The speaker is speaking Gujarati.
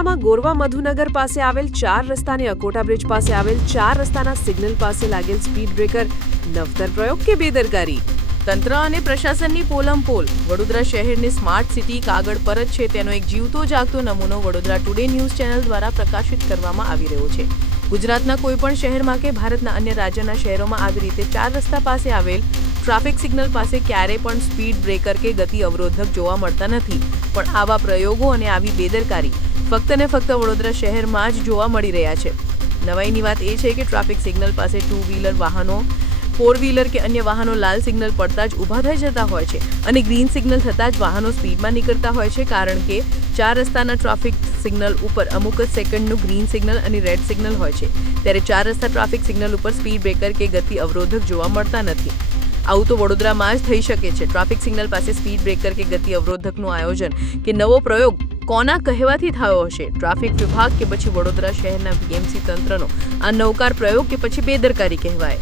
વડોદરામાં ગોરવા મધુનગર પાસે આવેલ ચાર રસ્તાની અકોટા બ્રિજ પાસે આવેલ ચાર રસ્તાના સિગ્નલ પાસે લાગેલ સ્પીડ બ્રેકર નવતર પ્રયોગ કે બેદરકારી? તંત્ર અને પ્રશાસનની પોલમપોલ વડોદરા શહેરની સ્માર્ટ સિટી કાગળ પર જ છે તેનો એક જીવતો જાગતો નમૂનો વડોદરા ટુડે ન્યૂઝ ચેનલ દ્વારા પ્રકાશિત કરવામાં આવી રહ્યો છે. ગુજરાતના કોઈપણ શહેરમાં કે ભારતના અન્ય રાજ્યના શહેરોમાં આવી રીતે ચાર રસ્તા પાસે આવેલ ટ્રાફિક સિગ્નલ પાસે ક્યારેય પણ સ્પીડ બ્રેકર કે ગતિ અવરોધક જોવા મળતા નથી. પણ આવા પ્રયોગો અને આવી બેદરકારી ફક્ત ને ફક્ત વડોદરા શહેરમાં જ જોવા મળી રહ્યા છે. નવાઈની વાત એ છે કે ટ્રાફિક સિગ્નલ પાસે ટુ વ્હીલર વાહનો ફોર વ્હીલર કે અન્ય વાહનો લાલ સિગ્નલ પડતા જ ઊભા થઈ જતા હોય છે અને ગ્રીન સિગ્નલ થતાં જ વાહનો સ્પીડમાં નીકળતા હોય છે કારણ કે ચાર રસ્તાના ટ્રાફિક સિગ્નલ ઉપર અમુક જ સેકન્ડનું ગ્રીન સિગ્નલ અને રેડ સિગ્નલ હોય છે. ત્યારે ચાર રસ્તા ટ્રાફિક સિગ્નલ ઉપર સ્પીડ બ્રેકર કે ગતિ અવરોધક જોવા મળતા નથી. આવું તો વડોદરામાં જ થઈ શકે છે. ટ્રાફિક સિગ્નલ પાસે સ્પીડ બ્રેકર કે ગતિ અવરોધકનું આયોજન કે નવો પ્રયોગ કોના કહેવાથી થયો હશે? ટ્રાફિક વિભાગ કે પછી વડોદરા શહેરના બીએમસી તંત્રનો? આ નવકાર પ્રયોગ કે પછી બેદરકારી કહેવાય?